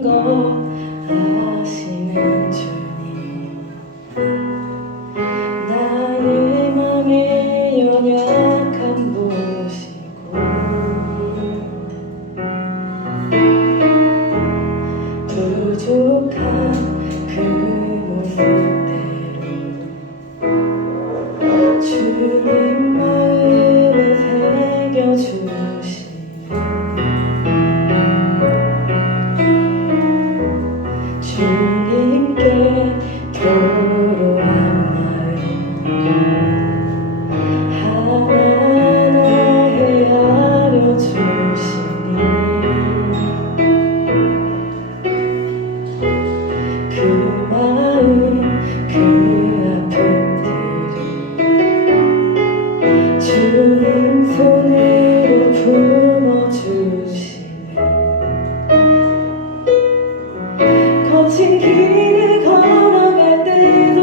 모든 것 아시는 주님, 나의 맘의 연약함 보시고 부족한 그 모습대로 주님 마음에 새겨주시네. 주님께 도로한 마음 하나하나 헤아려 주시니 그 마음 그 아픔들을 주님 손으로 품어주시네. 거친 길을 걸어갈 때도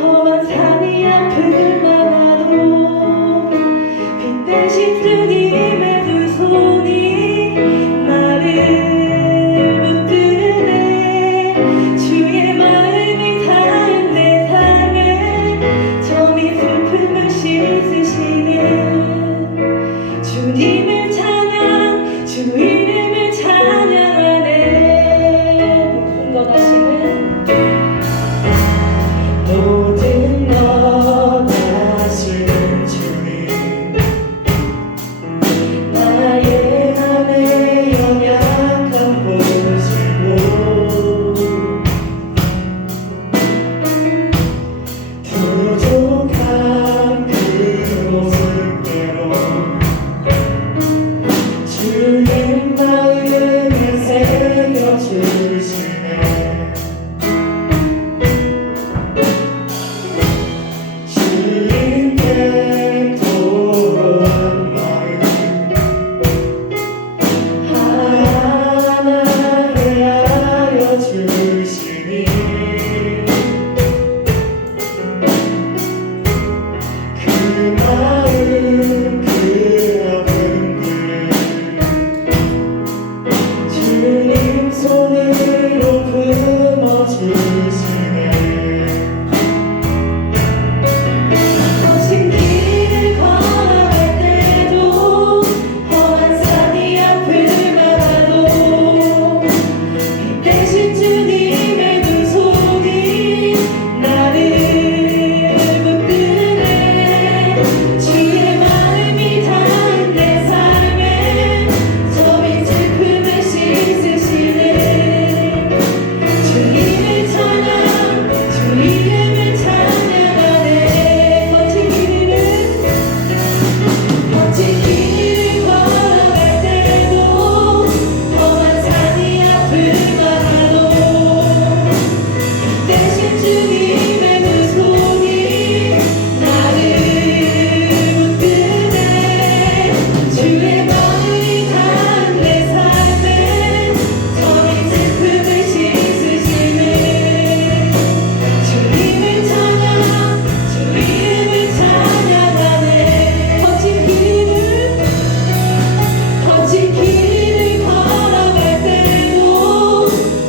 험한 산이 앞을 막아도 빛 대신 주님의 두 손이 나를 붙드네. 주의 마음이 닿은 내 삶에 점이 슬픔을 씻으시는 주님을 찬양, 주 이름을 찬양하네. 모든 것 아시는 주님, 나의 맘의 연약함 보시고 부족한 그 모습대로 주님 마음에 새겨주시네. 주님께 도로한 마음 하나하나 헤아려 주시니 그 마음 그 아픔들을 주님 손으로 품어주시네. 거친 길을 걸어갈 때도 험한 산이 앞을 막아도 빛 대신 주님의 두 손이 나를 붙드네. 주의 마음이 닿은 내 삶에 점인 슬픔을 씻으시네. 주님을 찬양, 주 이름을 찬양하네. 거친 길을 걸어갈 때도 험한 산이 앞을 막아도 빛 대신 주님의 두 손이 나를 붙드네. 주의 마음이 닿은 내 삶에 점인 슬픔을 씻으시네. 주님을 찬양, 주 이름을 찬양하네. 거친 길을 걸어갈 때도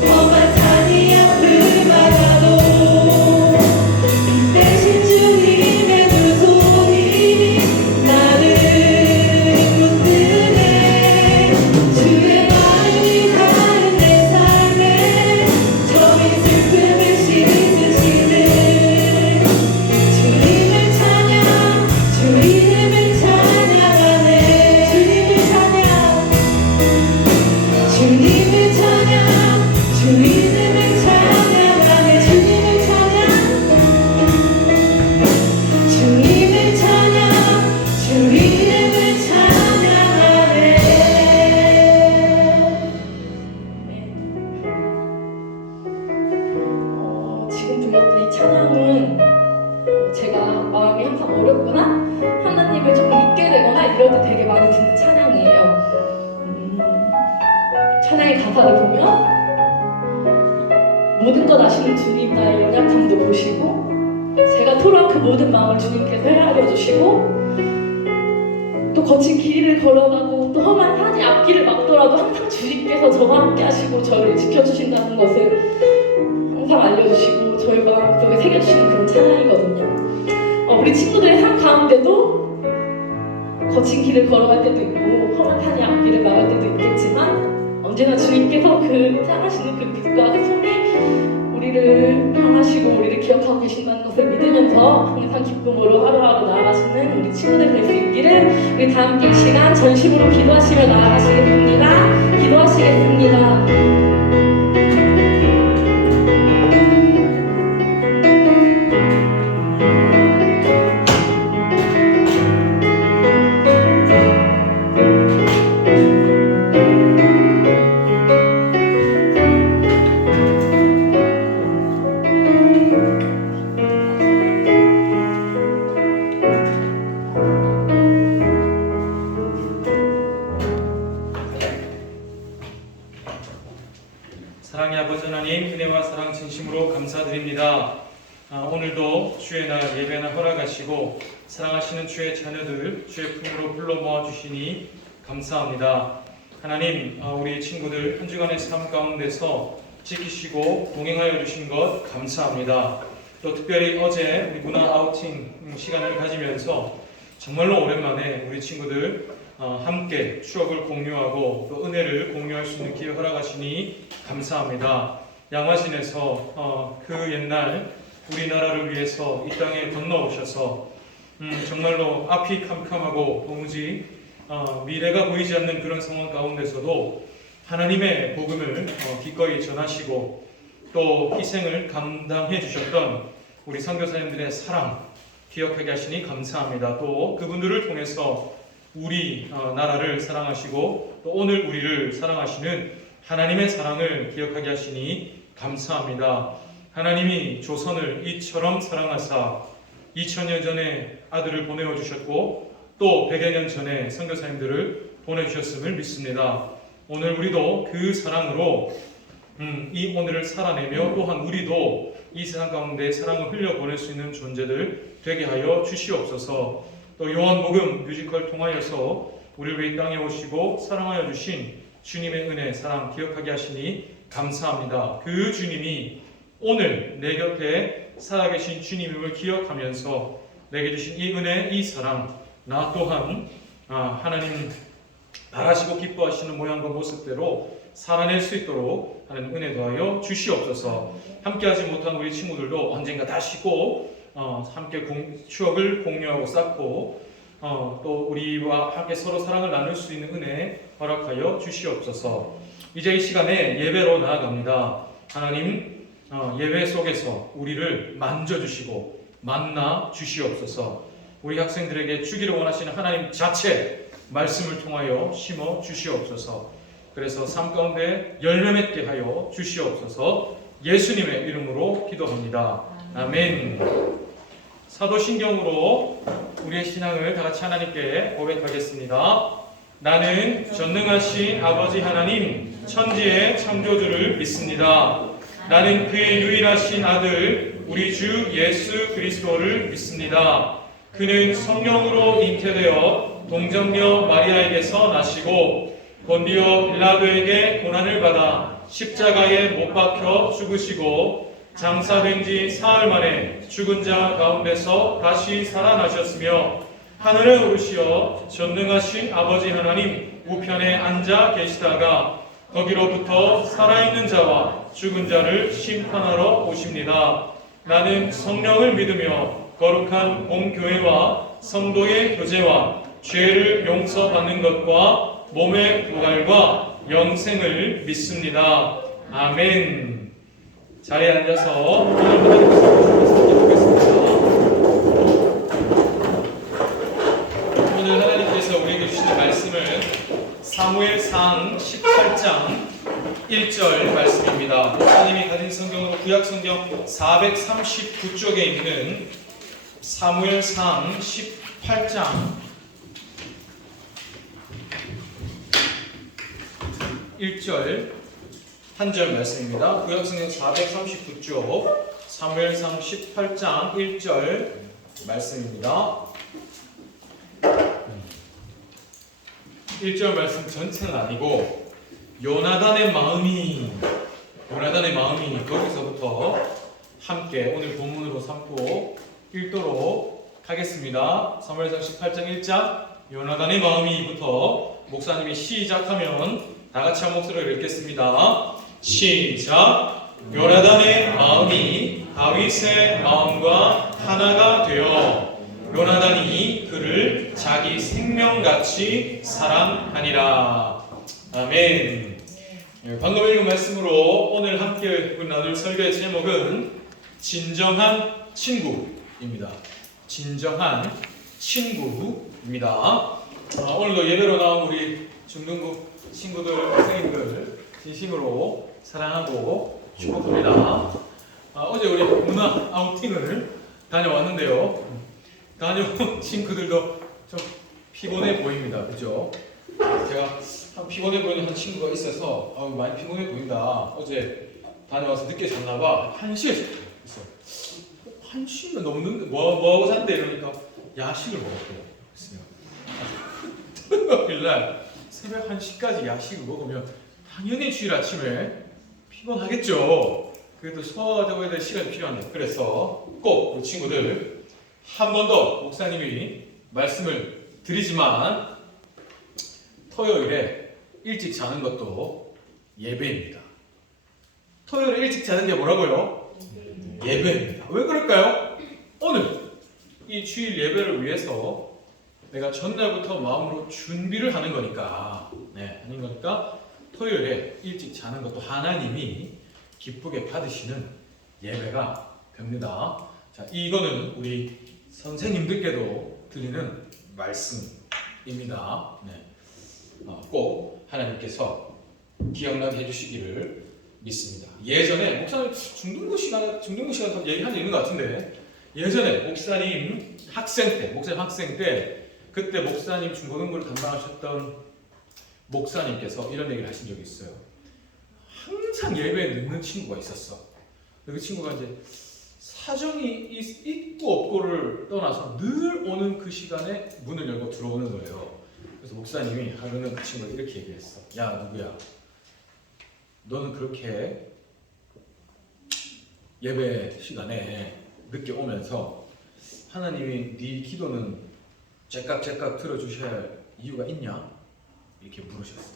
험한 산이 앞을 막아도 빛 대신 주님의 두 손이 나를 붙드네. 주의 마음이 닿은 내 삶에 점인 슬픔을 씻으시네. 주님을 찬양, 주 이름을 찬양하네. 주님을 찬양, 주 이름을 찬양하네. 주님을 찬양, 주님을 찬양, 주 이름을 찬양하네. 지금 들렸던 이 찬양은 제가 마음이 항상 어렵거나 하나님을 좀 믿게 되거나 이럴 때 되게 많이 듣는 찬양이에요. 찬양의 가사를 보면 모든 것 아시는 주님 나의 연약함도 보시고 제가 토로한 그 모든 마음을 주님께서 헤아려 주시고 또 거친 길을 걸어가고 또 험한 산이 앞길을 막더라도 항상 주님께서 저와 함께 하시고 저를 지켜주신다는 것을 항상 알려주시고 저희 마음속에 새겨주시는 그런 찬양이거든요. 우리 친구들의 삶 가운데도 거친 길을 걸어갈 때도 있고 험한 산의 앞길을 막을 때도 있겠지만 언제나 주님께서 그 향하시는 그 빛과 그 손이 우리를 향하시고 우리를 기억하고 계신다는 것을 믿으면서 항상 기쁨으로 하루하루 나아가시는 우리 친구들 될 수 있기를 우리 다 함께 이 시간 전심으로 기도하시며 나아가시겠습니다. 기도하시겠습니다. 사랑의 아버지 하나님, 은혜와 사랑 진심으로 감사드립니다. 오늘도 주의 날 예배나 허락하시고 사랑하시는 주의 자녀들 주의 품으로 불러 모아주시니 감사합니다. 하나님, 우리 친구들 한 주간의 삶 가운데서 지키시고 동행하여 주신 것 감사합니다. 또 특별히 어제 우리 문화 아우팅 시간을 가지면서 정말로 오랜만에 우리 친구들 함께 추억을 공유하고 또 은혜를 공유할 수 있는 기회 허락하시니 감사합니다. 양화진에서 그 옛날 우리나라를 위해서 이 땅에 건너오셔서 정말로 앞이 캄캄하고 도무지 미래가 보이지 않는 그런 상황 가운데서도 하나님의 복음을 기꺼이 전하시고 또 희생을 감당해 주셨던 우리 선교사님들의 사랑 기억하게 하시니 감사합니다. 또 그분들을 통해서 우리 나라를 사랑하시고 또 오늘 우리를 사랑하시는 하나님의 사랑을 기억하게 하시니 감사합니다. 하나님이 조선을 이처럼 사랑하사 2000년 전에 아들을 보내어 주셨고 또 100여 년 전에 선교사님들을 보내주셨음을 믿습니다. 오늘 우리도 그 사랑으로 이 오늘을 살아내며 또한 우리도 이 세상 가운데 사랑을 흘려보낼 수 있는 존재들 되게 하여 주시옵소서. 또 요한복음 뮤지컬 통하여서 우리를 위해 이 땅에 오시고 사랑하여 주신 주님의 은혜, 사랑 기억하게 하시니 감사합니다. 그 주님이 오늘 내 곁에 살아계신 주님임을 기억하면서 내게 주신 이 은혜, 이 사랑 나 또한 하나님 바라시고 기뻐하시는 모양과 모습대로 살아낼 수 있도록 하는 은혜 더하여 주시옵소서. 함께하지 못한 우리 친구들도 언젠가 다시 꼭 함께 추억을 공유하고 쌓고 또 우리와 함께 서로 사랑을 나눌 수 있는 은혜 허락하여 주시옵소서. 이제 이 시간에 예배로 나아갑니다. 하나님 예배 속에서 우리를 만져주시고 만나 주시옵소서. 우리 학생들에게 주기를 원하시는 하나님 자체 말씀을 통하여 심어 주시옵소서. 그래서 삶 가운데 열매 맺게 하여 주시옵소서. 예수님의 이름으로 기도합니다. 아멘. 사도신경으로 우리의 신앙을 다 같이 하나님께 고백하겠습니다. 나는 전능하신 아버지 하나님 천지의 창조주를 믿습니다. 나는 그의 유일하신 아들 우리 주 예수 그리스도를 믿습니다. 그는 성령으로 잉태되어 동정녀 마리아에게서 나시고 본디오 빌라도에게 고난을 받아 십자가에 못 박혀 죽으시고 장사된 지 사흘 만에 죽은 자 가운데서 다시 살아나셨으며 하늘에 오르시어 전능하신 아버지 하나님 우편에 앉아 계시다가 거기로부터 살아있는 자와 죽은 자를 심판하러 오십니다. 나는 성령을 믿으며 거룩한 공교회와 성도의 교제와 죄를 용서받는 것과 몸의 부활과 영생을 믿습니다. 아멘. 자리에 앉아서 오늘 하나님께서 우리에게 주시는 말씀은 사무엘상 18장 1절 말씀입니다. 목사님이 가진 성경으로 구약성경 439쪽에 있는 사무엘상 18장 1절 한 절 말씀입니다. 구약성경 439쪽 사무엘상 18장 1절 말씀입니다. 1절 말씀 전체는 아니고 요나단의 마음이 거기서부터 함께 오늘 본문으로 삼고 읽도록 하겠습니다. 사무엘상 18장 1장 요나단의 마음이부터 목사님이 시작하면 다 같이 한 목소리로 읽겠습니다. 시작. 요나단의 마음이 다윗의 마음과 하나가 되어 요나단이 그를 자기 생명같이 사랑하니라. 아멘. 방금 읽은 말씀으로 오늘 함께 나눌 설교의 제목은 진정한 친구입니다. 진정한 친구입니다. 오늘도 예배로 나온 우리 중등부 친구들, 선생님들 진심으로 사랑하고 축복합니다. 어제 우리 문화 아우팅을 다녀왔는데요. 다녀온 친구들도 좀 피곤해 보입니다. 그죠? 제가 한 피곤해 보이는 한 친구가 있어서 많이 피곤해 보인다. 어제 다녀와서 늦게 잤나봐. 1시에 있어. 1시면 넘는데 뭐하고 잤대? 이러니까 야식을 먹었대요. 토요일날 새벽 1시까지 야식을 먹으면 당연히 주일 아침에 피곤하겠죠. 그래도 소화되고 될 시간이 필요한데 그래서 꼭 우리 친구들 한 번 더 목사님이 말씀을 드리지만 토요일에 일찍 자는 것도 예배입니다. 토요일에 일찍 자는 게 뭐라고요? 예배입니다. 왜 그럴까요? 오늘 이 주일 예배를 위해서 내가 전날부터 마음으로 준비를 하는 거니까 하는 거니까 토요일에 일찍 자는 것도 하나님이 기쁘게 받으시는 예배가 됩니다. 자, 이거는 우리 선생님들께도 드리는 말씀입니다. 꼭 하나님께서 기억나게 해주시기를 믿습니다. 예전에 목사님 중등부 시간 얘기한 적 있는 것 같은데 예전에 목사님 학생 때 그때 목사님 중고등부를 담당하셨던 목사님께서 이런 얘기를 하신 적이 있어요. 항상 예배에 늦는 친구가 있었어. 그 친구가 이제 사정이 있고 없고를 떠나서 늘 오는 그 시간에 문을 열고 들어오는 거예요. 그래서 목사님이 하루는 그 친구가 이렇게 얘기했어. 야, 누구야? 너는 그렇게 예배 시간에 늦게 오면서 하나님이 네 기도는 째깍째깍 들어주셔야 할 이유가 있냐? 이렇게 물으셨어.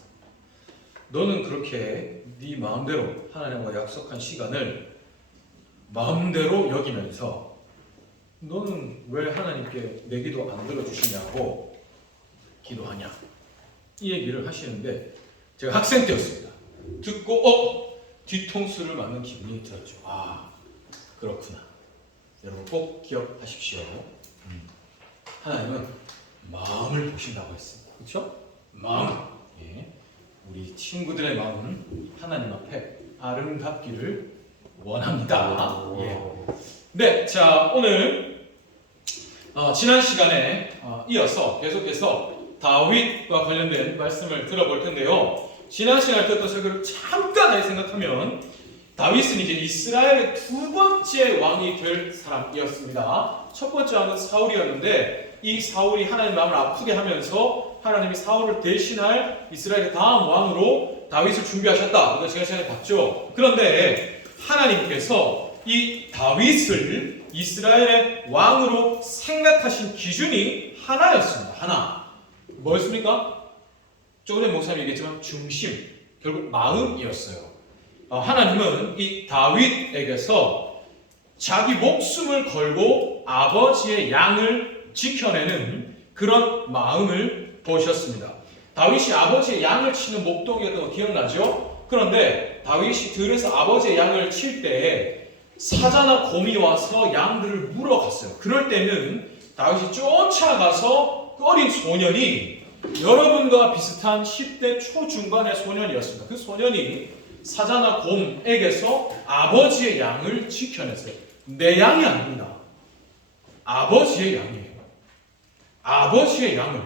너는 그렇게 네 마음대로 하나님과 약속한 시간을 마음대로 여기면서 너는 왜 하나님께 내 기도 안 들어주시냐고 기도하냐? 이 얘기를 하시는데 제가 학생 때였습니다. 듣고 뒤통수를 맞는 기분이 들었죠. 아, 그렇구나. 여러분 꼭 기억하십시오. 하나님은 마음을 보신다고 했습니다. 그렇죠? 마음. 우리 친구들의 마음은 하나님 앞에 아름답기를 원합니다. 네, 자 오늘 지난 시간에 이어서 계속해서 다윗과 관련된 말씀을 들어볼 텐데요. 지난 시간에 들었던 설교를 잠깐 생각하면 다윗은 이제 이스라엘의 두 번째 왕이 될 사람이었습니다. 첫 번째 왕은 사울이었는데 이 사울이 하나님 마음을 아프게 하면서 하나님이 사울을 대신할 이스라엘의 다음 왕으로 다윗을 준비하셨다. 이거 지난 시간에 봤죠. 그런데 하나님께서 이 다윗을 이스라엘의 왕으로 생각하신 기준이 하나였습니다. 하나. 뭐였습니까? 조금 전에 목사님이 얘기했지만 중심, 결국 마음이었어요. 하나님은 이 다윗에게서 자기 목숨을 걸고 아버지의 양을 지켜내는 그런 마음을 보셨습니다. 다윗이 아버지의 양을 치는 목동이었던 거 기억나죠? 그런데 다윗이 들에서 아버지의 양을 칠 때 사자나 곰이 와서 양들을 물어갔어요. 그럴 때는 다윗이 쫓아가서 그 어린 소년이 여러분과 비슷한 10대 초중반의 소년이었습니다. 그 소년이 사자나 곰에게서 아버지의 양을 지켜냈어요. 내 양이 아닙니다. 아버지의 양이에요. 아버지의 양을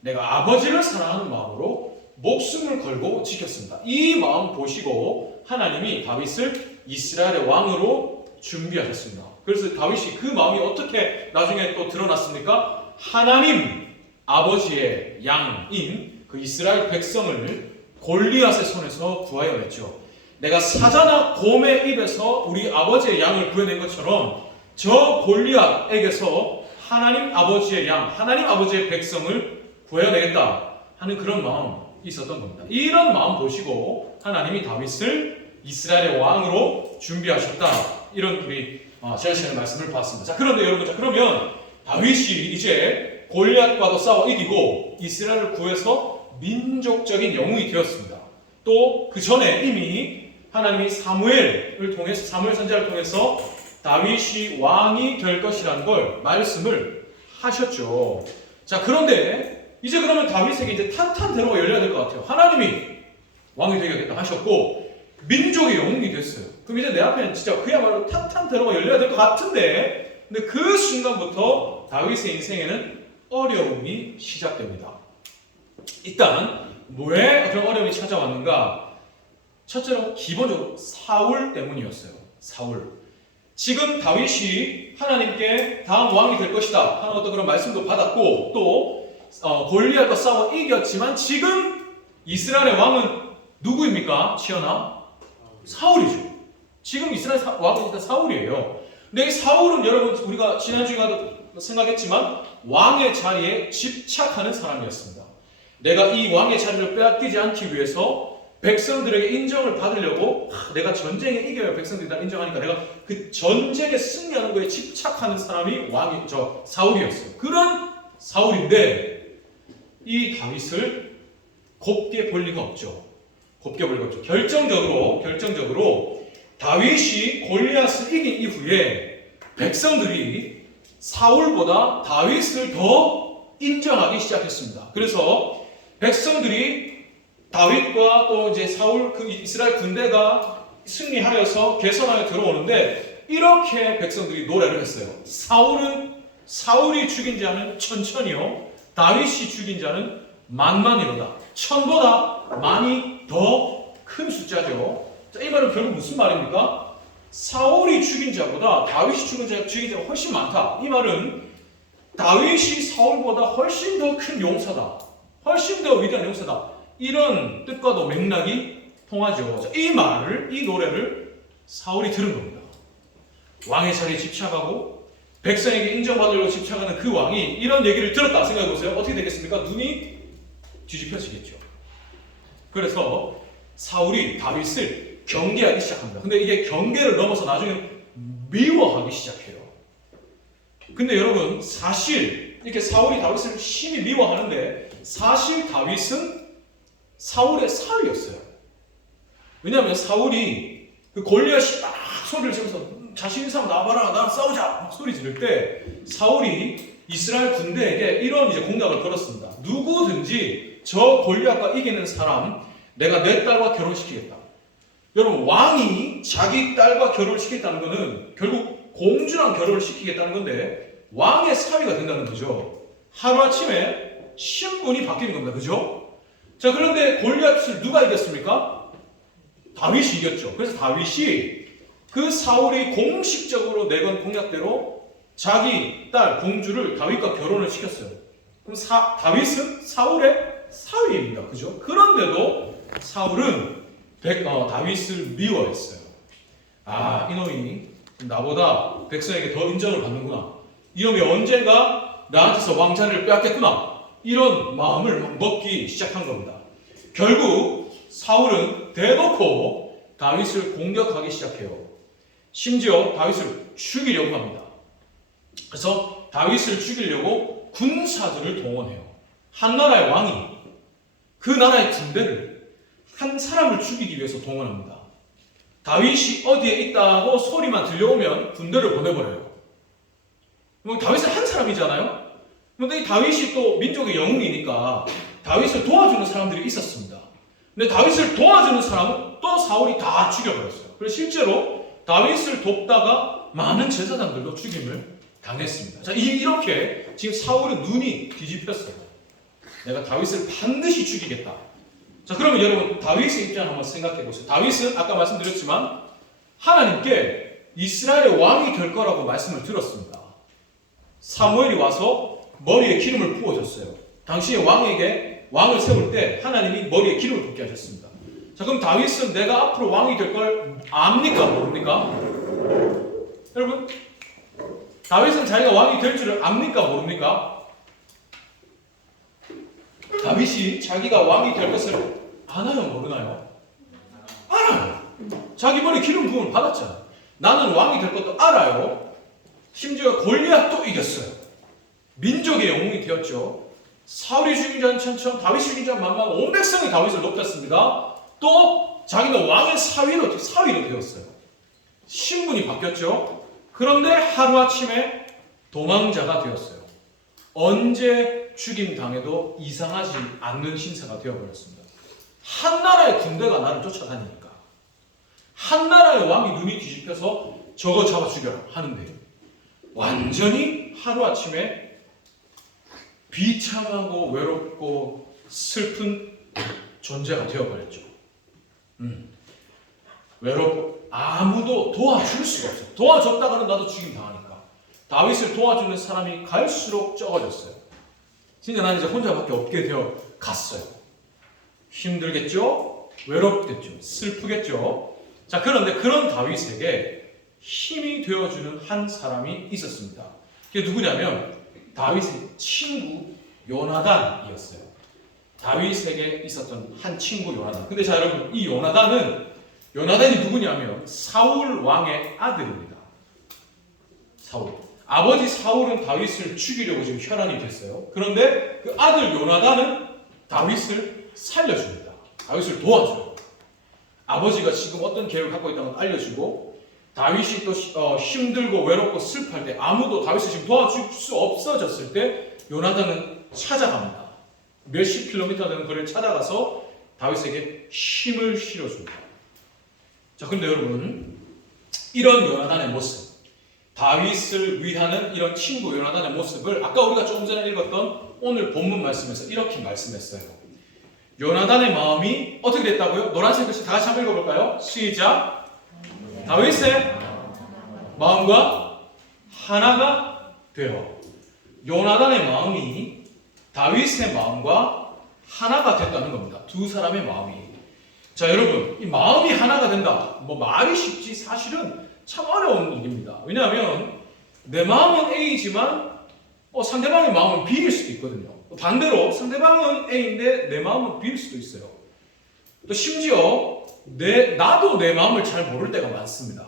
내가 아버지를 사랑하는 마음으로 목숨을 걸고 지켰습니다. 이 마음 보시고 하나님이 다윗을 이스라엘의 왕으로 준비하셨습니다. 그래서 다윗이 그 마음이 어떻게 나중에 또 드러났습니까? 하나님 아버지의 양인 그 이스라엘 백성을 골리앗의 손에서 구하여냈죠. 내가 사자나 곰의 입에서 우리 아버지의 양을 구해낸 것처럼 저 골리앗에게서 하나님 아버지의 양, 하나님 아버지의 백성을 구해내겠다 하는 그런 마음이 있었던 겁니다. 이런 마음 보시고 하나님이 다윗을 이스라엘의 왕으로 준비하셨다. 이런 우리 지난 시간에 말씀을 봤습니다. 자, 그런데 여러분, 그러면 다윗이 이제 골리앗과도 싸워 이기고 이스라엘을 구해서 민족적인 영웅이 되었습니다. 또 그 전에 이미 하나님이 사무엘 선지자를 통해서 다윗이 왕이 될 것이라는 걸 말씀을 하셨죠. 자, 그런데 이제 그러면 다윗에게 이제 탄탄대로가 열려야 될 것 같아요. 하나님이 왕이 되겠다 하셨고 민족의 영웅이 됐어요. 그럼 이제 내 앞에는 진짜 그야말로 탄탄대로가 열려야 될 것 같은데, 근데 그 순간부터 다윗의 인생에는 어려움이 시작됩니다. 일단 왜 그런 어려움이 찾아왔는가? 첫째로 기본적으로 사울 때문이었어요. 사울. 지금 다윗이 하나님께 다음 왕이 될 것이다 하는 어떤 그런 말씀도 받았고, 또 골리앗과 싸워 이겼지만 지금 이스라엘의 왕은 누구입니까? 치어나? 사울이죠. 지금 이스라엘 왕은 일단 사울이에요. 근데 이 사울은 여러분 우리가 지난주에도 생각했지만 왕의 자리에 집착하는 사람이었습니다. 내가 이 왕의 자리를 빼앗기지 않기 위해서 백성들에게 인정을 받으려고 내가 전쟁에 이겨야 백성들이 다 인정하니까 내가 그 전쟁에 승리하는 거에 집착하는 사람이 사울이었어요. 그런 사울인데 이 다윗을 곱게 볼 리가 없죠. 결정적으로 다윗이 골리앗을 이긴 이후에 백성들이 사울보다 다윗을 더 인정하기 시작했습니다. 그래서 백성들이 다윗과 또 이제 사울 그 이스라엘 군대가 승리하여서 개선하여 들어오는데 이렇게 백성들이 노래를 했어요. 사울이 죽인 자는 천천히요, 다윗이 죽인 자는 만만이로다. 천보다 만이 더 큰 숫자죠. 자, 이 말은 결국 무슨 말입니까? 사울이 죽인 자보다 다윗이 죽인 자가 훨씬 많다. 이 말은 다윗이 사울보다 훨씬 더 큰 용사다. 훨씬 더 위대한 용사다. 이런 뜻과도 맥락이 통하죠. 자, 이 노래를 사울이 들은 겁니다. 왕의 자리에 집착하고 백성에게 인정받으려고 집착하는 그 왕이 이런 얘기를 들었다 생각해보세요. 어떻게 되겠습니까? 눈이 뒤집혀지겠죠. 그래서 사울이 다윗을 경계하기 시작합니다. 근데 이게 경계를 넘어서 나중에 미워하기 시작해요. 근데 여러분, 사실 이렇게 사울이 다윗을 심히 미워하는데 사실 다윗은 사울의 사위였어요. 왜냐하면 사울이 그 골리앗이 막 소리를 지르면서 자신 있는 사람 나와봐라, 나랑 싸우자 막 소리 지를 때 사울이 이스라엘 군대에게 이런 이제 공약을 걸었습니다. 누구든지 저 골리앗과 이기는 사람 내가 내 딸과 결혼시키겠다. 여러분, 왕이 자기 딸과 결혼을 시키겠다는 것은 결국 공주랑 결혼을 시키겠다는 건데 왕의 사위가 된다는 거죠. 하루아침에 신분이 바뀌는 겁니다. 그죠? 자, 그런데 골리앗을 누가 이겼습니까? 다윗이 이겼죠. 그래서 다윗이 그 사울이 공식적으로 내건 공약대로 자기 딸 공주를 다윗과 결혼을 시켰어요. 그럼 다윗은 사울의 사위입니다. 그죠? 그런데도 사울은 다윗을 미워했어요. 이놈이 나보다 백성에게 더 인정을 받는구나. 이놈이 언젠가 나한테서 왕자리를 빼앗겠구나. 이런 마음을 먹기 시작한 겁니다. 결국 사울은 대놓고 다윗을 공격하기 시작해요. 심지어 다윗을 죽이려고 합니다. 그래서 다윗을 죽이려고 군사들을 동원해요. 한 나라의 왕이 그 나라의 군대를 한 사람을 죽이기 위해서 동원합니다. 다윗이 어디에 있다고 소리만 들려오면 군대를 보내버려요. 다윗은 한 사람이잖아요. 그런데 이 다윗이 또 민족의 영웅이니까 다윗을 도와주는 사람들이 있었습니다. 근데 다윗을 도와주는 사람은 또 사울이 다 죽여버렸어요. 그래서 실제로 다윗을 돕다가 많은 제사장들도 죽임을 당했습니다. 자, 이렇게 지금 사울은 눈이 뒤집혔어요. 내가 다윗을 반드시 죽이겠다. 자, 그러면 여러분 다윗의 입장을 한번 생각해 보세요. 다윗은 아까 말씀드렸지만 하나님께 이스라엘의 왕이 될 거라고 말씀을 들었습니다. 사무엘이 와서 머리에 기름을 부어줬어요. 당신의 왕에게 왕을 세울 때 하나님이 머리에 기름을 붓게 하셨습니다. 자, 그럼 다윗은 내가 앞으로 왕이 될 걸 압니까? 모릅니까? 여러분, 다윗은 자기가 왕이 될 줄을 압니까? 모릅니까? 다윗이 자기가 왕이 될 것을 아나요? 모르나요? 알아요. 자기 머리에 기름 부음을 받았잖아요. 나는 왕이 될 것도 알아요. 심지어 골리앗도 이겼어요. 민족의 영웅이 되었죠. 사울이 죽인 자는 천천, 다윗이 죽인 자는 만만, 온 백성이 다윗을 높였습니다. 또 자기는 왕의 사위로 되었어요. 신분이 바뀌었죠. 그런데 하루아침에 도망자가 되었어요. 언제 죽임 당해도 이상하지 않는 신세가 되어버렸습니다. 한 나라의 군대가 나를 쫓아다니니까, 한 나라의 왕이 눈이 뒤집혀서 저거 잡아 죽여라 하는데 완전히 하루아침에 비참하고 외롭고 슬픈 존재가 되어버렸죠. 외롭고 아무도 도와줄 수가 없어요. 도와줬다가는 나도 죽임 당하니까. 다윗을 도와주는 사람이 갈수록 적어졌어요. 진짜 나는 이제 혼자밖에 없게 되어 갔어요. 힘들겠죠? 외롭겠죠? 슬프겠죠? 자, 그런데 그런 다윗에게 힘이 되어주는 한 사람이 있었습니다. 그게 누구냐면 다윗의 친구 요나단이었어요. 다윗에게 있었던 한 친구 요나단. 근데 자, 여러분, 이 요나단이 누구냐면 사울 왕의 아들입니다. 사울. 아버지 사울은 다윗을 죽이려고 지금 혈안이 됐어요. 그런데 그 아들 요나단은 다윗을 살려줍니다. 다윗을 도와줘요. 아버지가 지금 어떤 계획을 갖고 있다는 걸 알려주고, 다윗이 또 힘들고 외롭고 슬퍼할 때 아무도 다윗을 지금 도와줄 수 없어졌을 때 요나단은 찾아갑니다. 몇십 킬로미터 되는 거리를 찾아가서 다윗에게 힘을 실어줍니다. 자, 근데 여러분, 이런 요나단의 모습, 다윗을 위하는 이런 친구 요나단의 모습을 아까 우리가 조금 전에 읽었던 오늘 본문 말씀에서 이렇게 말씀했어요. 요나단의 마음이 어떻게 됐다고요? 노란색 글씨 다 같이 한번 읽어볼까요? 시작. 다윗의 마음과 하나가 되어. 요나단의 마음이 다윗의 마음과 하나가 됐다는 겁니다. 두 사람의 마음이. 자, 여러분, 이 마음이 하나가 된다. 뭐 말이 쉽지 사실은 참 어려운 일입니다. 왜냐하면 내 마음은 A지만 상대방의 마음은 B일 수도 있거든요. 반대로 상대방은 A인데 내 마음은 B일 수도 있어요. 또 심지어 나도 내 마음을 잘 모를 때가 많습니다.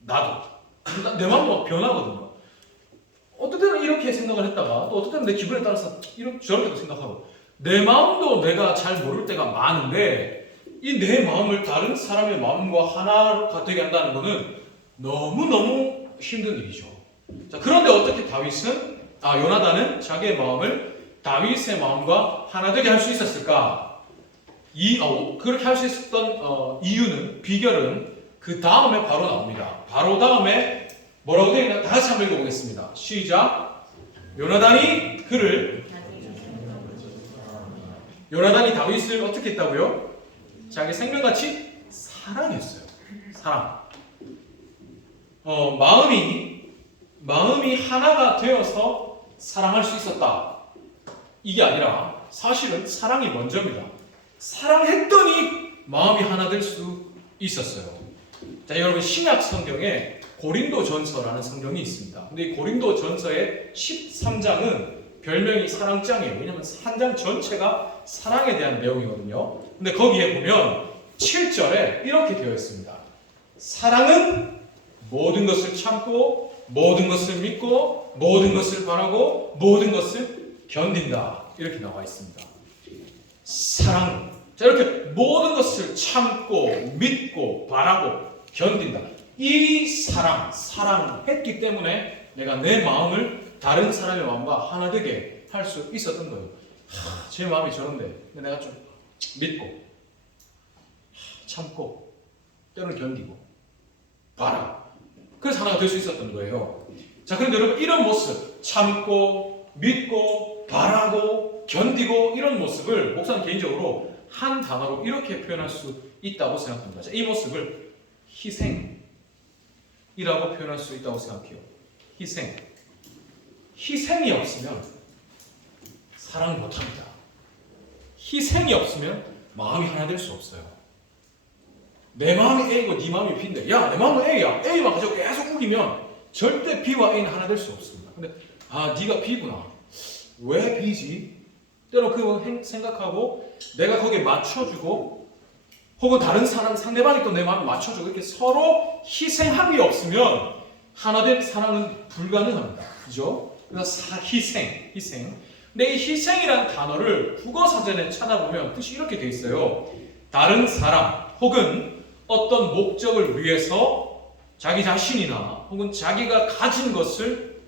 나도. 내 마음도 변하거든요. 어떤 때는 이렇게 생각을 했다가 또 어떤 때는 내 기분에 따라서 이렇게 저렇게도 생각하고, 내 마음도 내가 잘 모를 때가 많은데 이 내 마음을 다른 사람의 마음과 하나가 되게 한다는 것은 너무너무 힘든 일이죠. 자, 그런데 어떻게 요나단은 자기의 마음을 다윗의 마음과 하나 되게 할 수 있었을까? 그렇게 할 수 있었던 이유는, 비결은 그 다음에 바로 나옵니다. 바로 다음에 뭐라고 되어 있나? 다 같이 한번 읽어보겠습니다. 시작. 요나단이 다윗을 어떻게 했다고요? 자기 생명같이 사랑했어요. 사랑. 마음이 하나가 되어서 사랑할 수 있었다. 이게 아니라 사실은 사랑이 먼저입니다. 사랑했더니 마음이 하나 될 수 있었어요. 자, 여러분, 신약 성경에 고린도전서라는 성경이 있습니다. 근데 이 고린도전서의 13장은 별명이 사랑장이에요. 왜냐하면 한 장 전체가 사랑에 대한 내용이거든요. 근데 거기에 보면 7절에 이렇게 되어 있습니다. 사랑은 모든 것을 참고, 모든 것을 믿고, 모든 것을 바라고, 모든 것을 견딘다. 이렇게 나와 있습니다. 사랑. 자, 이렇게 모든 것을 참고, 믿고, 바라고, 견딘다. 이 사랑했기 때문에 내가 내 마음을 다른 사람의 마음과 하나 되게 할 수 있었던 거예요. 제 마음이 저런데 내가 좀 믿고, 참고, 때로는 견디고, 바라. 그래서 하나가 될 수 있었던 거예요. 자, 그런데 여러분, 이런 모습, 참고, 믿고, 바라고, 견디고, 이런 모습을 목사는 개인적으로 한 단어로 이렇게 표현할 수 있다고 생각합니다. 자, 이 모습을 희생이라고 표현할 수 있다고 생각해요. 희생이 없으면 사랑 못합니다. 희생이 없으면 마음이 하나 될 수 없어요. 내 마음이 A고 네 마음이 B인데 야 내 마음은 A야. A만 가지고 계속 우기면 절대 B와 A는 하나 될 수 없습니다. 근데 네가 B구나. 왜 B지? 때로 그 생각하고 내가 거기에 맞춰주고 혹은 다른 사람 상대방이 또 내 마음을 맞춰주고 이렇게 서로 희생함이 없으면 하나된 사랑은 불가능합니다. 그죠? 그래서 희생. 근데 이 희생이라는 단어를 국어사전에 찾아보면 뜻이 이렇게 돼 있어요. 다른 사람 혹은 어떤 목적을 위해서 자기 자신이나 혹은 자기가 가진 것을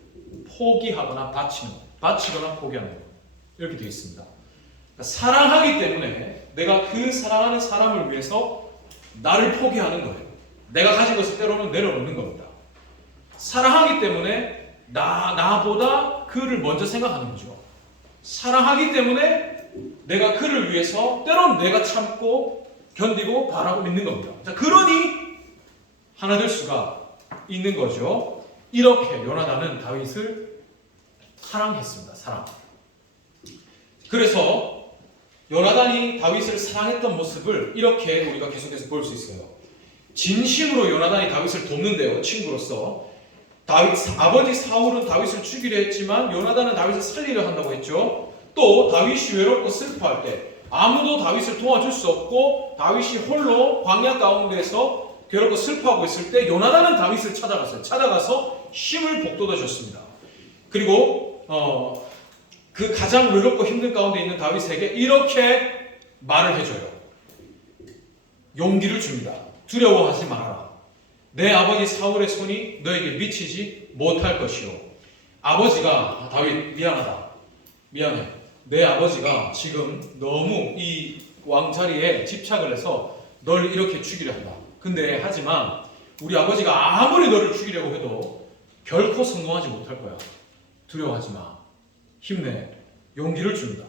포기하거나 바치거나 포기하는 것. 이렇게 되어 있습니다. 그러니까 사랑하기 때문에 내가 그 사랑하는 사람을 위해서 나를 포기하는 거예요. 내가 가진 것을 때로는 내려놓는 겁니다. 사랑하기 때문에 나보다 그를 먼저 생각하는 거죠. 사랑하기 때문에 내가 그를 위해서 때로는 내가 참고 견디고 바라고 믿는 겁니다. 자, 그러니 하나 될 수가 있는 거죠. 이렇게 요나단은 다윗을 사랑했습니다. 사랑. 그래서 요나단이 다윗을 사랑했던 모습을 이렇게 우리가 계속해서 볼 수 있어요. 진심으로 요나단이 다윗을 돕는데요. 친구로서. 아버지 사울은 다윗을 죽이려 했지만 요나단은 다윗을 살리려 한다고 했죠. 또 다윗이 외롭고 슬퍼할 때 아무도 다윗을 도와줄 수 없고 다윗이 홀로 광야 가운데서 괴롭고 슬퍼하고 있을 때 요나단은 다윗을 찾아갔어요. 찾아가서 힘을 북돋아 줬습니다. 그리고 그 가장 외롭고 힘든 가운데 있는 다윗에게 이렇게 말을 해줘요. 용기를 줍니다. 두려워하지 말아라. 내 아버지 사울의 손이 너에게 미치지 못할 것이요. 아버지가 다윗 미안하다. 미안해. 내 아버지가 지금 너무 이 왕자리에 집착을 해서 널 이렇게 죽이려 한다. 근데 하지만 우리 아버지가 아무리 너를 죽이려고 해도 결코 성공하지 못할 거야. 두려워하지 마. 힘내. 용기를 줍니다.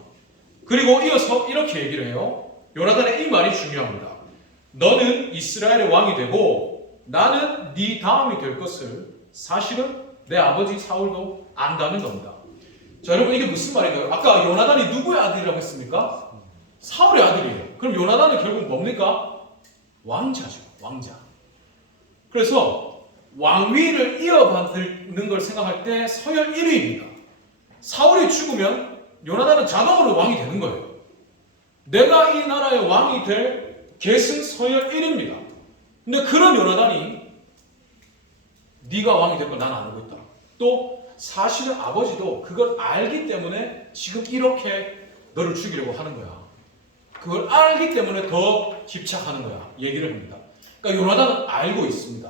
그리고 이어서 이렇게 얘기를 해요. 요나단의 이 말이 중요합니다. 너는 이스라엘의 왕이 되고 나는 네 다음이 될 것을 사실은 내 아버지 사울도 안다는 겁니다. 자, 여러분 이게 무슨 말인가요? 아까 요나단이 누구의 아들이라고 했습니까? 사울의 아들이에요. 그럼 요나단은 결국 뭡니까? 왕자죠. 왕자. 그래서 왕위를 이어받는 걸 생각할 때 서열 1위입니다. 사울이 죽으면 요나단은 자동으로 왕이 되는 거예요. 내가 이 나라의 왕이 될 계승 서열 1위입니다. 근데 그런 요나단이 네가 왕이 될 걸 난 알고 있다. 또 사실은 아버지도 그걸 알기 때문에 지금 이렇게 너를 죽이려고 하는 거야. 그걸 알기 때문에 더 집착하는 거야. 얘기를 합니다. 그러니까 요나단은 알고 있습니다.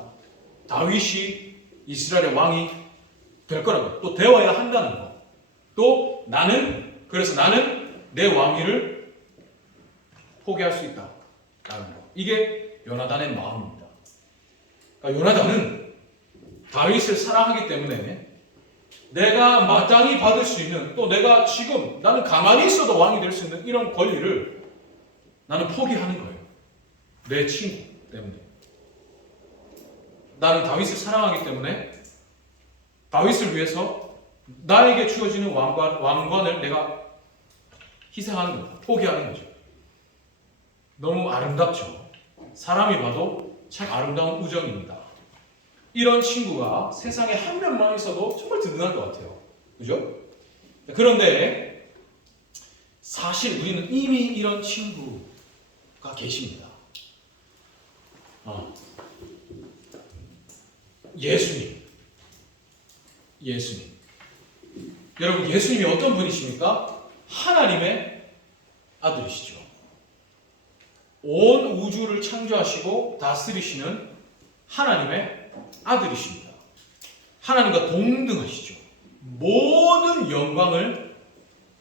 다윗이 이스라엘의 왕이 될 거라고. 또 되어야 한다는 거. 또 그래서 나는 내 왕위를 포기할 수 있다. 라는 거. 이게 요나단의 마음입니다. 그러니까 요나단은 다윗을 사랑하기 때문에 내가 마땅히 받을 수 있는 또 내가 지금 나는 가만히 있어도 왕이 될 수 있는 이런 권리를 나는 포기하는 거예요. 내 친구 때문에. 나는 다윗을 사랑하기 때문에 다윗을 위해서 나에게 주어지는 왕관을 내가 희생하는 겁니다. 포기하는 거죠. 너무 아름답죠. 사람이 봐도 참 아름다운 우정입니다. 이런 친구가 세상에 한 명만 있어도 정말 든든할 것 같아요. 그죠? 그런데 사실 우리는 이미 이런 친구가 계십니다. 예수님. 여러분, 예수님이 어떤 분이십니까? 하나님의 아들이시죠. 온 우주를 창조하시고 다스리시는 하나님의 아들이십니다. 하나님과 동등하시죠. 모든 영광을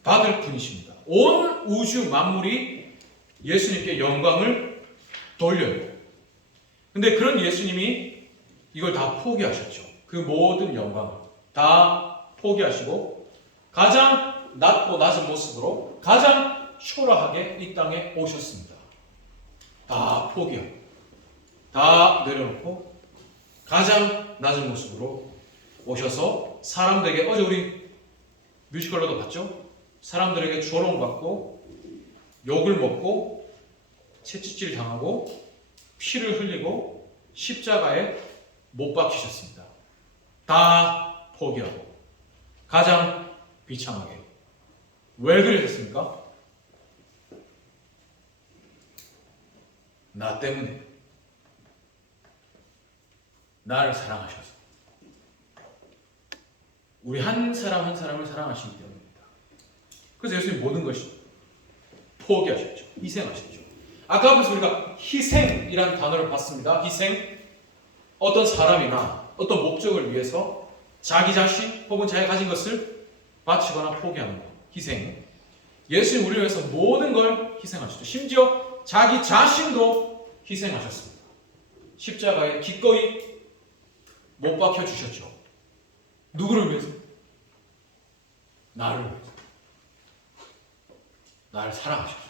받을 분이십니다. 온 우주 만물이 예수님께 영광을 돌려요. 근데 그런 예수님이 이걸 다 포기하셨죠. 그 모든 영광을 다 포기하시고 가장 낮고 낮은 모습으로 가장 초라하게 이 땅에 오셨습니다. 다 포기하고 다 내려놓고 가장 낮은 모습으로 오셔서 사람들에게 어제 우리 뮤지컬로도 봤죠? 사람들에게 조롱받고 욕을 먹고 채찍질 당하고 피를 흘리고 십자가에 못 박히셨습니다. 다 포기하고 가장 비참하게. 왜 그러셨습니까? 나 때문에. 나를 사랑하셔서. 우리 한 사람 한 사람을 사랑하시기 때문입니다. 그래서 예수님 모든 것이 포기하셨죠. 희생하셨죠. 아까 앞에서 우리가 희생이라는 단어를 봤습니다. 희생. 어떤 사람이나 어떤 목적을 위해서 자기 자신 혹은 자기가 가진 것을 바치거나 포기하는 것. 희생. 예수님 우리를 위해서 모든 걸 희생하셨죠. 심지어 자기 자신도 희생하셨습니다. 십자가에 기꺼이 못 박혀주셨죠. 누구를 위해서? 나를 위해서. 나를 사랑하셨죠.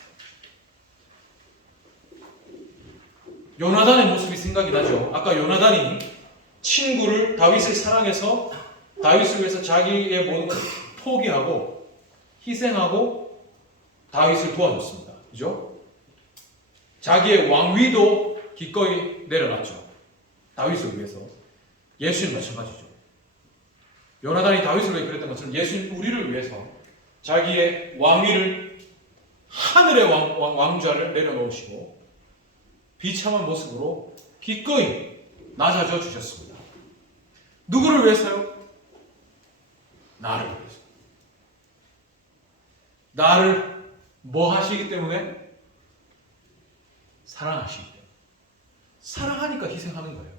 요나단의 모습이 생각이 나죠. 아까 요나단이 친구를 다윗을 사랑해서 다윗을 위해서 자기의 모든 걸 포기하고 희생하고 다윗을 도와줬습니다. 그죠? 자기의 왕위도 기꺼이 내려놨죠. 다윗을 위해서. 예수님 마찬가지죠. 요나단이 다윗을 위해 그랬던 것처럼 예수님 우리를 위해서 자기의 왕위를 하늘의 왕좌를 내려놓으시고 비참한 모습으로 기꺼이 낮아져 주셨습니다. 누구를 위해서요? 나를 위해서. 나를 뭐 하시기 때문에? 사랑하시기 때문에. 사랑하니까 희생하는 거예요.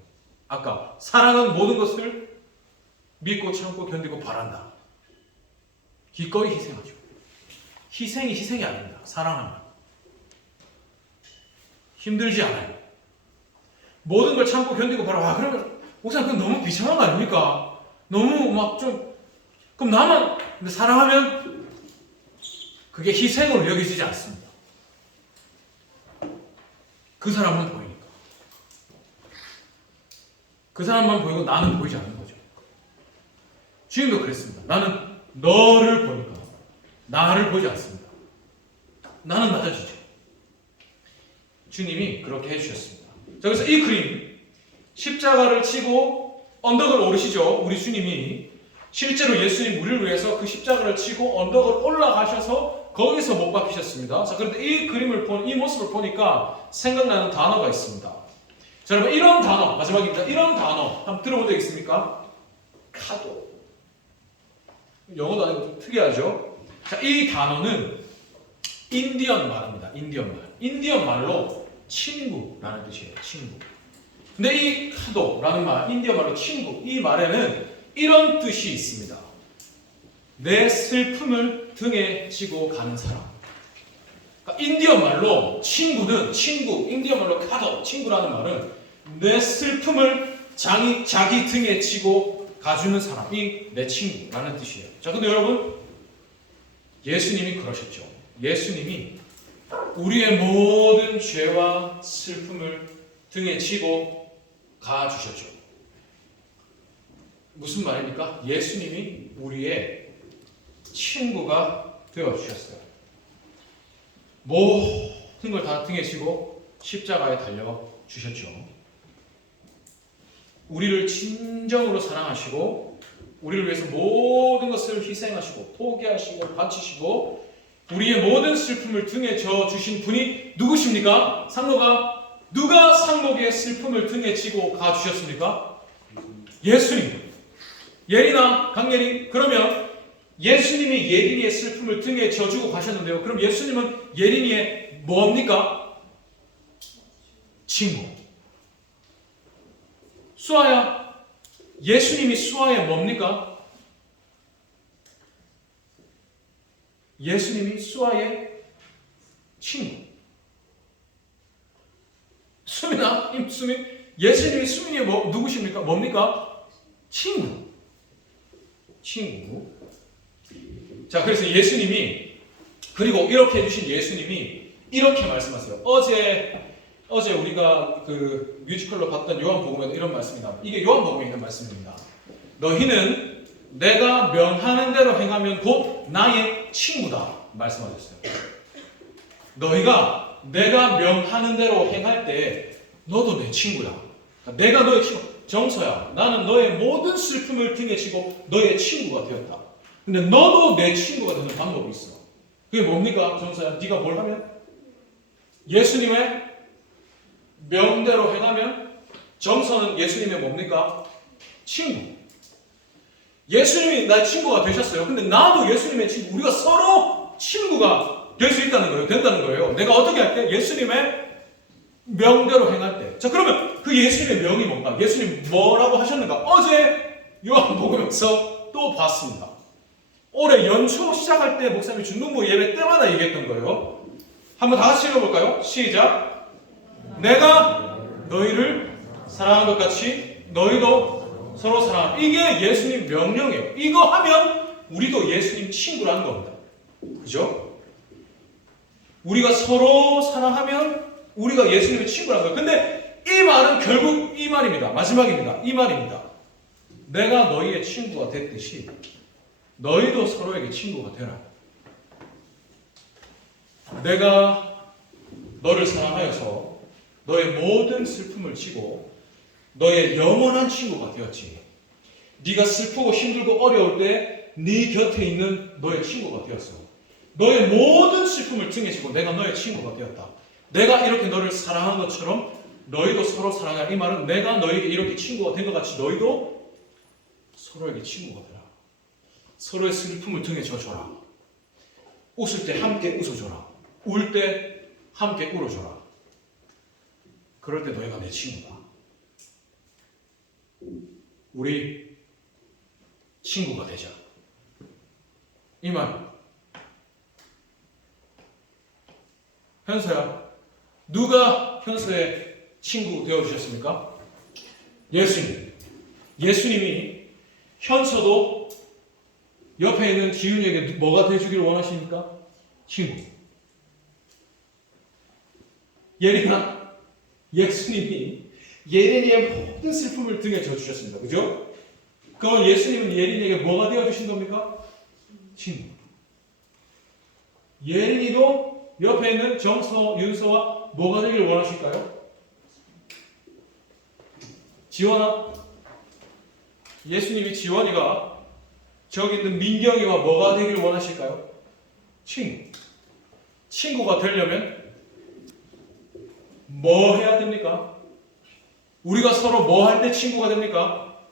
아까 사랑은 모든 것을 믿고 참고 견디고 바란다. 기꺼이 희생하죠. 희생이 아닙니다. 사랑합니다. 힘들지 않아요. 모든 걸 참고 견디고 바라. 와, 그러면 목사님 그건 너무 비참한 거 아닙니까? 너무 막 좀 그럼 나만 근데 사랑하면 그게 희생으로 여겨지지 않습니다. 그 사람만 보이니까. 그 사람만 보이고 나는 보이지 않는 거죠. 주님도 그랬습니다. 나는 너를 보니까 나를 보지 않습니다. 나는 낮아지죠. 주님이 그렇게 해주셨습니다. 자, 그래서 이 그림 십자가를 치고 언덕을 오르시죠. 우리 주님이 실제로 예수님 우리를 위해서 그 십자가를 치고 언덕을 올라가셔서 거기서 못 박히셨습니다. 자, 그런데 이 그림을 이 모습을 보니까 생각나는 단어가 있습니다. 자, 여러분 이런 단어 마지막입니다. 이런 단어 한번 들어본 적 있습니까? 카도. 영어도 아니고 좀 특이하죠. 자, 이 단어는 인디언 말입니다. 인디언 말로 친구라는 뜻이에요. 친구. 근데 이 카도라는 말, 인디언 말로 친구, 이 말에는 이런 뜻이 있습니다. 내 슬픔을 등에 지고 가는 사람. 그러니까 인디언 말로 친구는 친구, 인디언 말로 카도, 친구라는 말은 내 슬픔을 자기 등에 지고 가주는 사람이 내 친구라는 뜻이에요. 자, 근데 여러분 예수님이 그러셨죠. 예수님이 우리의 모든 죄와 슬픔을 등에 지고 가주셨죠. 무슨 말입니까? 예수님이 우리의 친구가 되어주셨어요. 모든 걸 다 등에 지고 십자가에 달려주셨죠. 우리를 진정으로 사랑하시고 우리를 위해서 모든 것을 희생하시고 포기하시고 바치시고 우리의 모든 슬픔을 등에 져주신 분이 누구십니까? 상노가 누가 상노의 슬픔을 등에 지고 가주셨습니까? 예수님. 예린아, 강예린, 그러면 예수님이 예린이의 슬픔을 등에 져주고 가셨는데요. 그럼 예수님은 예린이의 뭡니까? 친구. 수아야, 예수님이 수아의 뭡니까? 예수님이 수아의 친구. 수민아, 수민, 예수님이 수민이 누구십니까? 뭡니까? 친구. 자, 그래서 예수님이 그리고 이렇게 해주신 예수님이 이렇게 말씀하세요. 어제 우리가 그 뮤지컬로 봤던 요한복음에도 이런 말씀이 나와요. 이게 요한복음에 있는 말씀입니다. 너희는 내가 명하는 대로 행하면 곧 나의 친구다 말씀하셨어요. 너희가 내가 명하는 대로 행할 때 너도 내 친구야. 내가 너의 친구. 정서야, 나는 너의 모든 슬픔을 등에 지고 너의 친구가 되었다. 근데 너도 내 친구가 되는 방법이 있어. 그게 뭡니까? 정서야, 네가 뭘 하면? 예수님의 명대로 행하면? 정서는 예수님의 뭡니까? 친구. 예수님이 나의 친구가 되셨어요. 근데 나도 예수님의 친구. 우리가 서로 친구가 될 수 있다는 거예요. 된다는 거예요. 내가 어떻게 할 때? 예수님의 명대로 행할 때. 자, 그러면 그 예수님의 명이 뭔가? 예수님 뭐라고 하셨는가? 어제 요한복음에서 또 봤습니다. 올해 연초 시작할 때 목사님이 중등부 예배 때마다 얘기했던 거예요. 한번 다 같이 읽어볼까요? 시작. 내가 너희를 사랑한 것 같이 너희도 서로 사랑하라. 이게 예수님 명령이에요. 이거 하면 우리도 예수님 친구라는 겁니다. 그죠? 우리가 서로 사랑하면 우리가 예수님의 친구라는 거예요. 근데 이 말은 결국 이 말입니다. 마지막입니다. 이 말입니다. 내가 너희의 친구가 됐듯이 너희도 서로에게 친구가 되라. 내가 너를 사랑하여서 너의 모든 슬픔을 지고 너의 영원한 친구가 되었지. 네가 슬프고 힘들고 어려울 때 네 곁에 있는 너의 친구가 되었어. 너의 모든 슬픔을 등에 지고 내가 너의 친구가 되었다. 내가 이렇게 너를 사랑한 것처럼 너희도 서로 사랑하라. 이 말은 내가 너에게 이렇게 친구가 된 것 같이 너희도 서로에게 친구가 되라. 서로의 슬픔을 등에 져줘라. 웃을 때 함께 웃어줘라. 울 때 함께 울어줘라. 그럴 때 너희가 내 친구다. 우리 친구가 되자. 이 말. 현서야, 누가 현서의 친구 되어주셨습니까? 예수님. 예수님이 현서도 옆에 있는 지윤이에게 뭐가 되어주기를 원하십니까? 친구. 예린아, 예수님이 예린이의 모든 슬픔을 등에 져주셨습니다. 그죠? 그럼 예수님은 예린이에게 뭐가 되어주신 겁니까? 친구. 예린이도 옆에 있는 정서, 윤서와 뭐가 되기를 원하실까요? 지원아, 예수님이 지원이가 저기 있는 민경이와 뭐가 되기를 원하실까요? 친구. 친구가 되려면 뭐 해야 됩니까? 우리가 서로 뭐 할 때 친구가 됩니까?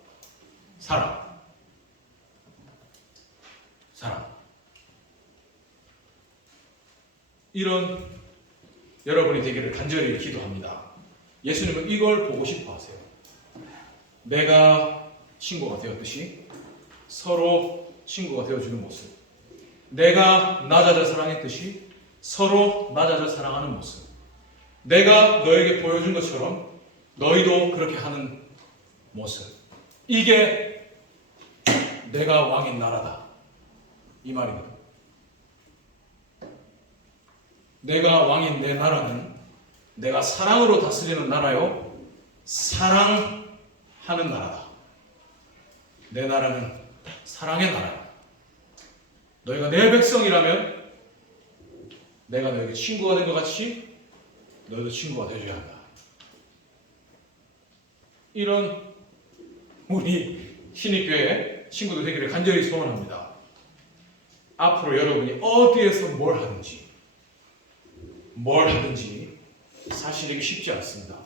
사랑. 사랑. 이런 여러분이 되기를 간절히 기도합니다. 예수님은 이걸 보고 싶어 하세요. 내가 친구가 되었듯이 서로 친구가 되어주는 모습. 내가 낮아져 사랑했듯이 서로 낮아져 사랑하는 모습. 내가 너에게 보여준 것처럼 너희도 그렇게 하는 모습. 이게 내가 왕인 나라다. 이 말입니다. 내가 왕인 내 나라는 내가 사랑으로 다스리는 나라요. 사랑하는 나라다. 내 나라는 사랑의 나라야. 너희가 내 백성이라면 내가 너에게 친구가 된 것 같이 너희도 친구가 되어줘야 한다. 이런 우리 신입교회 친구들 되기를 간절히 소원합니다. 앞으로 여러분이 어디에서 뭘 하든지 사실 이게 쉽지 않습니다.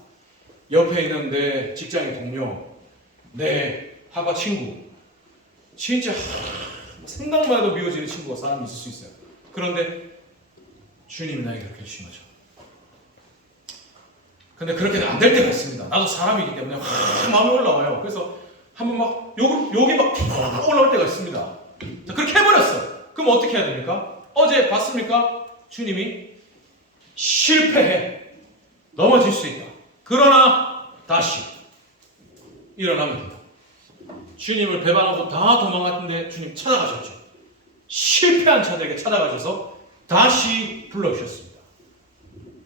옆에 있는 내 직장의 동료, 내 학과 친구, 진짜 생각만 해도 미워지는 친구가 사람이 있을 수 있어요. 그런데 주님이 나에게 그렇게 해주신 거죠. 근데 그렇게는 안 될 때가 있습니다. 나도 사람이기 때문에 마음이 올라와요. 그래서 한번 막 욕이 막 올라올 때가 있습니다. 자, 그렇게 해버렸어. 그럼 어떻게 해야 됩니까? 어제 봤습니까? 주님이 실패해. 넘어질 수 있다. 그러나 다시 일어나면 된다. 주님을 배반하고 다 도망갔는데 주님 찾아가셨죠. 실패한 자들에게 찾아가셔서 다시 불러주셨습니다.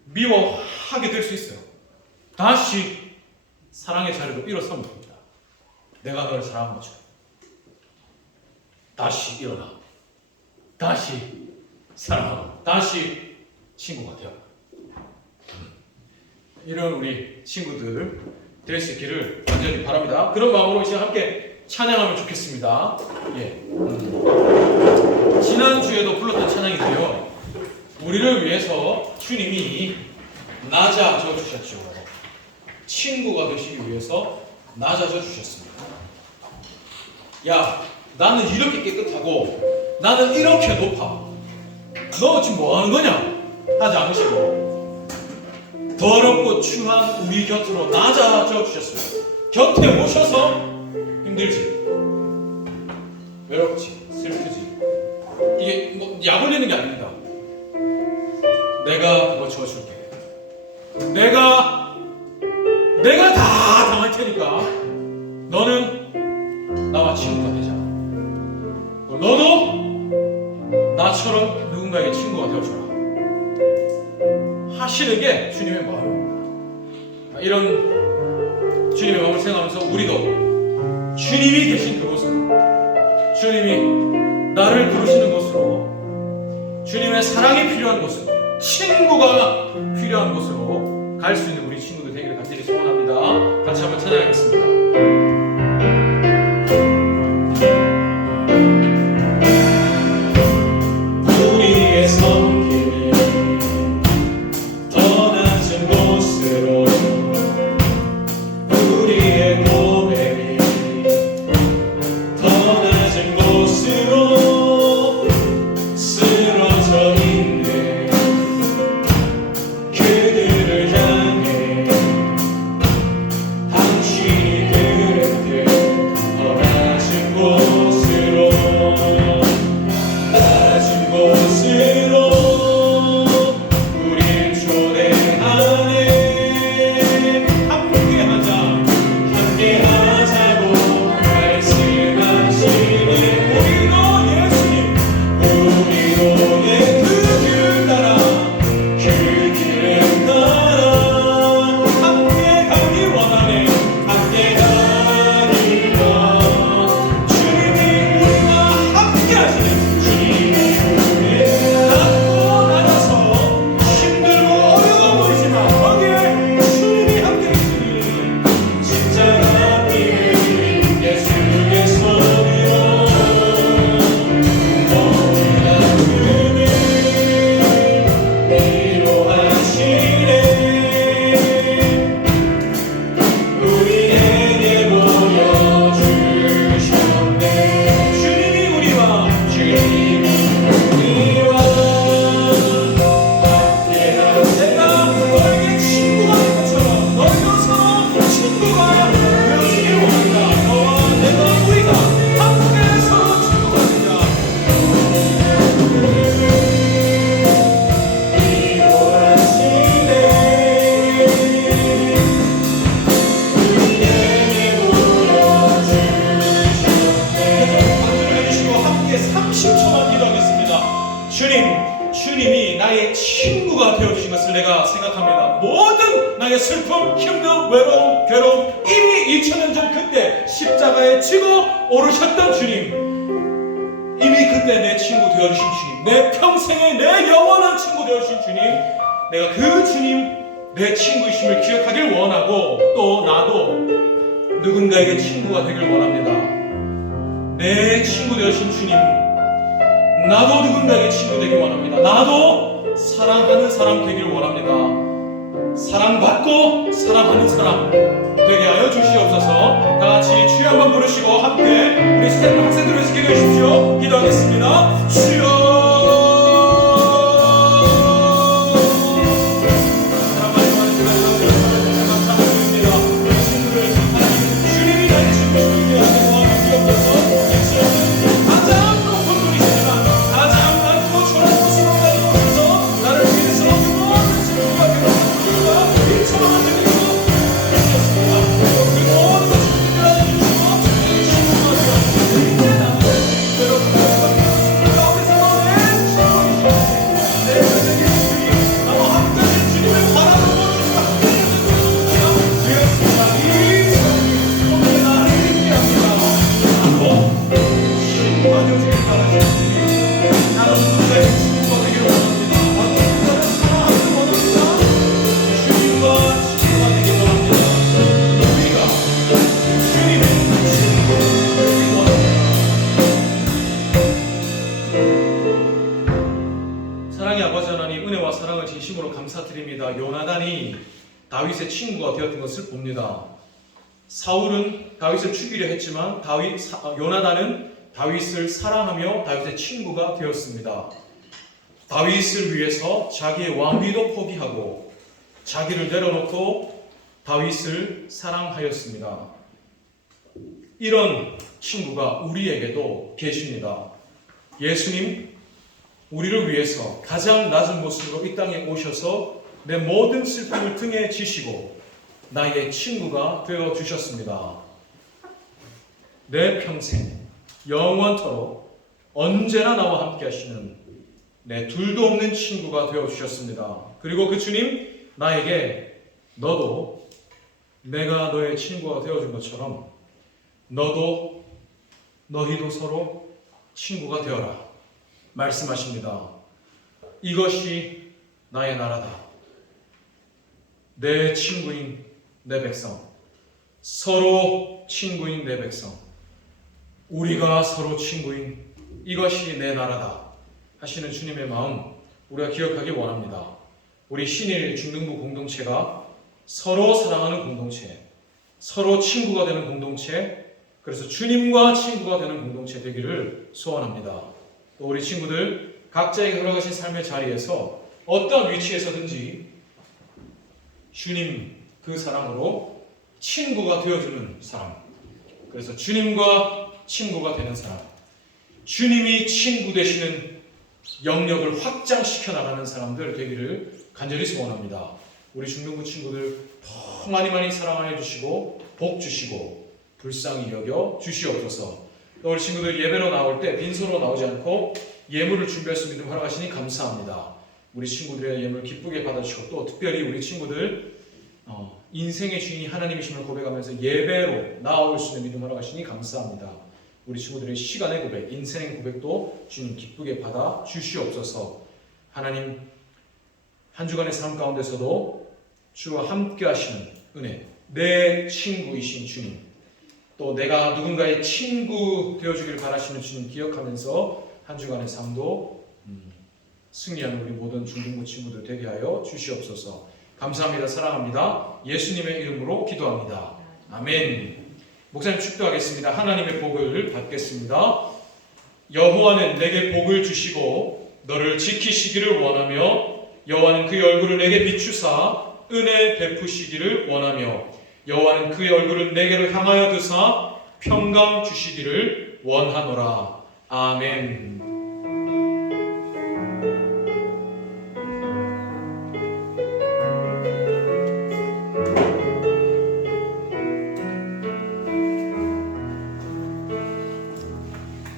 미워하게 될 수 있어요. 다시 사랑의 자리로 일어서면 됩니다. 내가 너를 사랑한 것처럼. 다시 일어나. 다시 사랑하고 다시 친구가 되어. 이런 우리 친구들 될 수 있기를 간절히 바랍니다. 그런 마음으로 이제 함께 찬양하면 좋겠습니다. 예. 지난주에도 불렀던 찬양인데요. 우리를 위해서 주님이 낮아져 주셨죠. 친구가 되시기 위해서 낮아져 주셨습니다. 야, 나는 이렇게 깨끗하고 나는 이렇게 높아. 너 지금 뭐 하는 거냐? 하지 않으시고 더럽고 추한 우리 곁으로 낮아져 주셨습니다. 곁에 오셔서 힘들지, 외롭지, 슬프지, 이게 뭐 약 올리는 게 아닙니다. 내가 그거 지워줄게. 내가 다 당할 테니까 너는 나와 친구가 되자. 너도 나처럼 누군가에게 친구가 되어줘라 하시는 게 주님의 마음입니다. 이런 주님의 마음을 생각하면서 우리도 주님이 계신 그곳으로, 주님이 나를 부르시는 곳으로, 주님의 사랑이 필요한 곳으로, 친구가 필요한 곳으로 갈 수 있는 우리 친구들 되기를 간절히 소원합니다. 같이 한번 찬양하겠습니다. 우리의 섬김이 더 낮은 곳으로, 우리의 고백이 더 낮은 곳으로 쓰러져 있네. 그들을 향해 당신이 그랬듯 더 낮은 곳으로, 낮은 곳으로 우릴 초대하네. 함께하자, 함께하자고 말씀하시네. 우리도 예수님, 우리도 그 길 따라, 그 길을 따라 함께 가기 원하네. 함께 가기 원. 주님이 우리와 함께 하시네. 주님이 우리를 낳고 나눠서 힘들고 어려워 보이지만 거기에 주님이 함께 계시니 십자가 피를 예수의 손으로 모든 아픔을 위로하시네. 우리에게 보여주셨네. 주님이 우리와 함께하는, 내가 너에게 친구가 된 것처럼 너희도 서로 친구가 되어주길 원한다. 너와 내가, 우리가 함께 서로 친구가 되자. 위로하시네. 우리에게 보여주셨네. 해주시고 함께 30초만 기도하겠습니다. 주님이 나의 친구가 되어주신 것을 내가 생각합니다. 모든 나의 슬픔, 힘듦, 외로움, 괴로움, 이미 2000년 전 그때 십자가에 지고 오르셨던 주님, 이미 그때 내 친구 되어주신 주님, 내 평생의 내 영원한 친구 되어주신 주님, 내가 그 주님 내 친구이심을 기억하길 원하고, 또 나도 누군가에게 친구가 되길 원합니다. 내 친구 되어주신 주님, 나도 누군가에게 친구 되길 원합니다. 나도 사랑하는 사람 되길 원합니다. 사랑받고 사랑하는 사람 되게 하여 주시옵소서. 다 같이 주여 한번 부르시고 함께 우리 스태프 학생들에서 기도해 주십시오. 기도하겠습니다. 주여. 다윗의 친구가 되었던 것을 봅니다. 사울은 다윗을 죽이려 했지만 요나단은 다윗을 사랑하며 다윗의 친구가 되었습니다. 다윗을 위해서 자기의 왕위도 포기하고 자기를 내려놓고 다윗을 사랑하였습니다. 이런 친구가 우리에게도 계십니다. 예수님, 우리를 위해서 가장 낮은 모습으로 이 땅에 오셔서 내 모든 슬픔을 등에 지시고 나의 친구가 되어 주셨습니다. 내 평생 영원토록 언제나 나와 함께 하시는 내 둘도 없는 친구가 되어 주셨습니다. 그리고 그 주님 나에게 너도 내가 너의 친구가 되어 준 것처럼 너희도 서로 친구가 되어라 말씀하십니다. 이것이 나의 나라다. 내 친구인 내 백성, 서로 친구인 내 백성, 우리가 서로 친구인 이것이 내 나라다 하시는 주님의 마음 우리가 기억하기 원합니다. 우리 신일 중등부 공동체가 서로 사랑하는 공동체, 서로 친구가 되는 공동체, 그래서 주님과 친구가 되는 공동체 되기를 소원합니다. 또 우리 친구들 각자에게 허락하신 삶의 자리에서 어떤 위치에서든지 주님 그 사랑으로 친구가 되어주는 사람, 그래서 주님과 친구가 되는 사람, 주님이 친구 되시는 영역을 확장시켜 나가는 사람들 되기를 간절히 소원합니다. 우리 중등부 친구들 더 많이 사랑해 주시고 복 주시고 불쌍히 여겨 주시옵소서. 또 우리 친구들 예배로 나올 때 빈손으로 나오지 않고 예물을 준비할 수 있는 허락하시니 감사합니다. 우리 친구들의 예물 기쁘게 받아주시고 또 특별히 우리 친구들 인생의 주인이 하나님이심을 고백하면서 예배로 나올 수 있는 믿음 허락하시니 감사합니다. 우리 친구들의 시간의 고백, 인생의 고백도 주님 기쁘게 받아 주시옵소서. 하나님 한 주간의 삶 가운데서도 주와 함께 하시는 은혜, 내 친구이신 주님, 또 내가 누군가의 친구 되어주기를 바라시는 주님 기억하면서 한 주간의 삶도 승리하는 우리 모든 중등부 친구들 되게 하여 주시옵소서. 감사합니다. 사랑합니다. 예수님의 이름으로 기도합니다. 아멘. 목사님 축도하겠습니다. 하나님의 복을 받겠습니다. 여호와는 내게 복을 주시고 너를 지키시기를 원하며 여호와는 그의 얼굴을 내게 비추사 은혜 베푸시기를 원하며 여호와는 그의 얼굴을 내게로 향하여 드사 평강 주시기를 원하노라. 아멘.